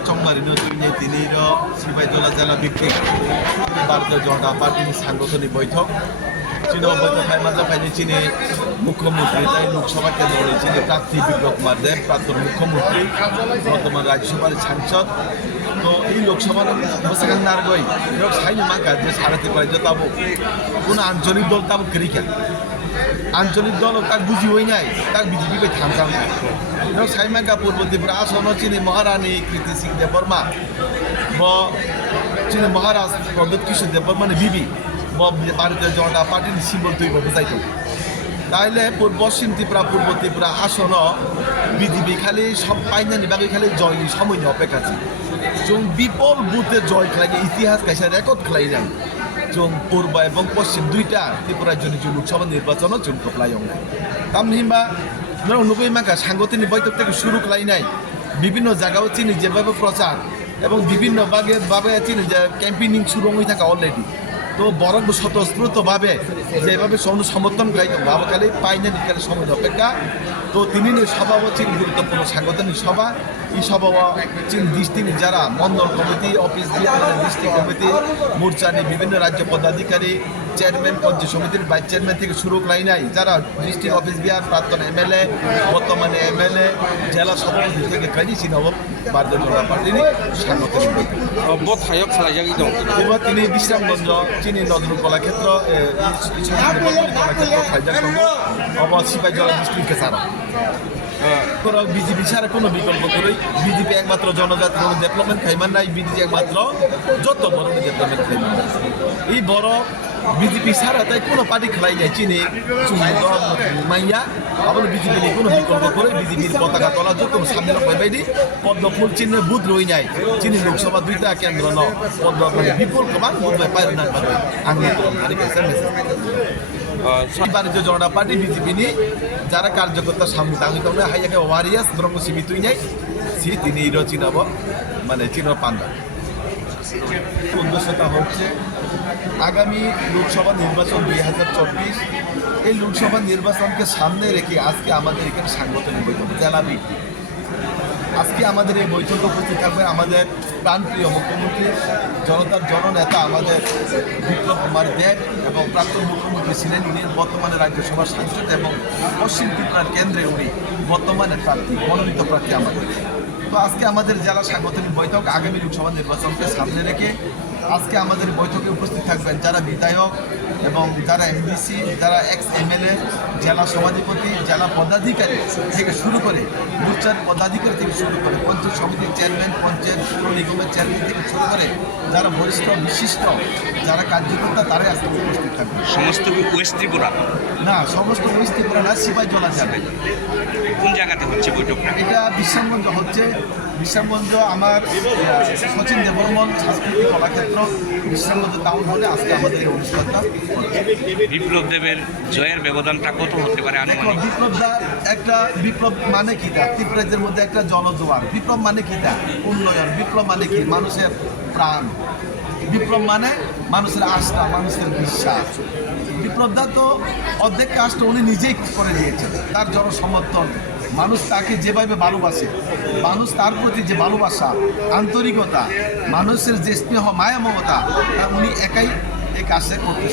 정말이는 তিনি সিপাহীজলা জেলা ভিত্তিক ভারতীয় জনতা পার্টির সাংগঠনিক বৈঠক চীন বৈঠক ফাইমাজাফাইনি চীনে মুখ্যমন্ত্রী তাই লোকসভা কেন্দ্রে চীনে প্রার্থী বিপ্লব কুমার দেব প্রাক্তন মুখ্যমন্ত্রী বর্তমান রাজ্যসভার সাংসদ তো এই লোকসভার মোসাকান নারগই সাইনি মাকা যে সারাতে পারে যে তাবো কোনো আঞ্চলিক দল তাবো করিকা আঞ্চলিক দল তাক বুঝি হই নাই তাক বিজেপি কে থামসাম সাইমাকা পূর্ব ত্রিপুরা আসন চীনে মহারানী কীর্তি সিং দেববর্মা চীনে মহারাজ প্রদ্যোৎ কিশোর দেববর্মানে বিবি ভারতীয় জনতা পার্টির সিম্বল তৈরি বুঝাইতো তাইলে পশ্চিম ত্রিপুরা পূর্ব ত্রিপুরা আসন বিজেপি খালি সব পাইনানি বাকি খালি জয় সময় অপেক্ষা আছে जों বিপুল বুথে জয় খেলাইনি ইতিহাস কাছে রেকর্ড খেলাই নাই जों পূর্ব এবং পশ্চিম দুইটা ত্রিপুরার জন্য যে লোকসভা নির্বাচনও जों খোলাই নাই তামহিমবা নব্বই মাকা সাংগঠনিক বৈঠক থেকে শুরু খেলাই নাই বিভিন্ন জায়গাও চিনি যেভাবে প্রচার এবং বিভিন্ন ভাবে চিনি যে ক্যাম্পেইনিং শুরু হয়ে থাকে অলরেডি তো বরং স্বতঃস্ফূর্তভাবে যেভাবে সমর্থন খাইতো ভাবকালে পাইনা নিকালে সময় অপেক্ষা তো তিনি সভাপতি গুরুত্বপূর্ণ সাংগঠনিক সভা এই সভা চীন ডিস্ট্রিক্ট যারা মন্ডল কমিটি অফিস ডিস্ট্রিক্ট কমিটি মোর্চানি বিভিন্ন রাজ্য পদাধিকারী চেয়ারম্যান পঞ্চায়েত সমিতির ভাইস চেয়ারম্যান থেকে শুরু করাই নাই যারা ডিস্ট্রিক্ট অফিস বিহার প্রাক্তন এমএলএ বর্তমানে এমএলএ জেলা সভাপতি থেকে খাইছি নব ভারতীয় জনতা পার্টির সাংগঠনিক এবার তিনি বিশ্রামগঞ্জ চিনি নজরুল কলাক্ষেত্র কলাক্ষেত্র খাইজাক দङ अब সিপাহীজলা ডিস্ট্রিক্টকে ছাড়া বিজেপি ছাড়া কোনো বিকল্প করেই বিজেপি একমাত্র জনজাতি কোনো ডেভেলপমেন্ট খাইমান নাই বিজেপি একমাত্র যত বড় ডেভেলপমেন্ট খাইমান এই বড় বিজেপি ছাড়া তাই কোনো পার্টি খেলাই যায় চিনি মাইয়া আবার বিজেপি কোনো বিকল্প করে বিজেপির পতাকা তোলা যত সামনে পাইবাইনি পদ্মফুল চিহ্নে বুথ রই নাই চিনি লোকসভা দুইটা কেন্দ্র ন পদ্ম বিপুল কমান মুম্বাই পাই না আংনি ভারতীয় জনতা পার্টি বিজেপি নি যারা কার্যকর্তা সামনে তাঙ্গি তাহলে হাইয়াকে ওয়ারিয়াস ব্রহ্ম সিবি তুই নাই সি তিনি চিনাব মানে চিন পান্ডা উদ্দেশ্যটা হচ্ছে আগামী লোকসভা নির্বাচন 2024 এই লোকসভা নির্বাচনকে সামনে রেখে আজকে আমাদের এখানে সাংগঠনিক বৈঠক জেলা ভিত্তিক আজকে আমাদের এই বৈঠকে উপস্থিত থাকবে আমাদের প্রাণপ্রিয় মুখ্যমন্ত্রী জনতার জননেতা আমাদের বিপ্লব কুমার দেব এবং প্রাক্তন মুখ্যমন্ত্রী ছিলেন উনি বর্তমানে রাজ্যসভার সাংসদ এবং পশ্চিম ত্রিপুরার কেন্দ্রে উনি বর্তমানে প্রার্থী মনোনীত প্রার্থী আমাদের তো আজকে আমাদের জেলা সাংগঠনিক বৈঠক আগামী লোকসভা নির্বাচনকে সামনে রেখে আজকে আমাদের বৈঠকে উপস্থিত থাকবেন যারা বিধায়ক এবং যারা এমডিসি যারা এক্স এমএলএ জেলা সভাধিপতি জেলা পদাধিকারী থেকে শুরু করে মোর্চার পদাধিকারী থেকে শুরু করে পঞ্চায়েত সমিতির চেয়ারম্যান পঞ্চায়েত পৌর নিগমের চেয়ারম্যান থেকে শুরু করে যারা বরিষ্ঠ বিশিষ্ট যারা কার্যকর্তা তারাই আজকে উপস্থিত থাকবে সমস্ত ওয়েস্ট ত্রিপুরা না সমস্ত ওয়েস্ট ত্রিপুরা না সিপাহীজলা যাবে কোন জায়গাতে হচ্ছে বৈঠকটা এটা বিশ্রামগঞ্জ হচ্ছে বিশ্রামগঞ্জ আমার সচিন দেববর্মন সাংস্কৃতিক কলাক্ষেত্র বিশ্রামগঞ্জ টাউন হলে আজকে আমাদের এই অনুষ্ঠানটা বিপ্লব দেবের জয়ের ব্যবধানটা কত হতে পারে বিপ্লবদা একটা বিপ্লব মানে কি তা ত্রিপুরাজ্যের মধ্যে একটা জনজোয়ার বিপ্লব মানে কি তা উন্নয়ন বিপ্লব মানে কি মানুষের প্রাণ বিপ্লব মানে মানুষের আস্থা মানুষের বিশ্বাস বিপ্লবদা তো অর্ধেক কাজটা উনি নিজেই করে দিয়েছেন তার জনসমর্থন মানুষ তাকে যেভাবে ভালোবাসে মানুষ তার প্রতি যে ভালোবাসা আন্তরিকতা মানুষের যে স্নেহ মায়া মমতা উনি একাই এই কাজটা করতে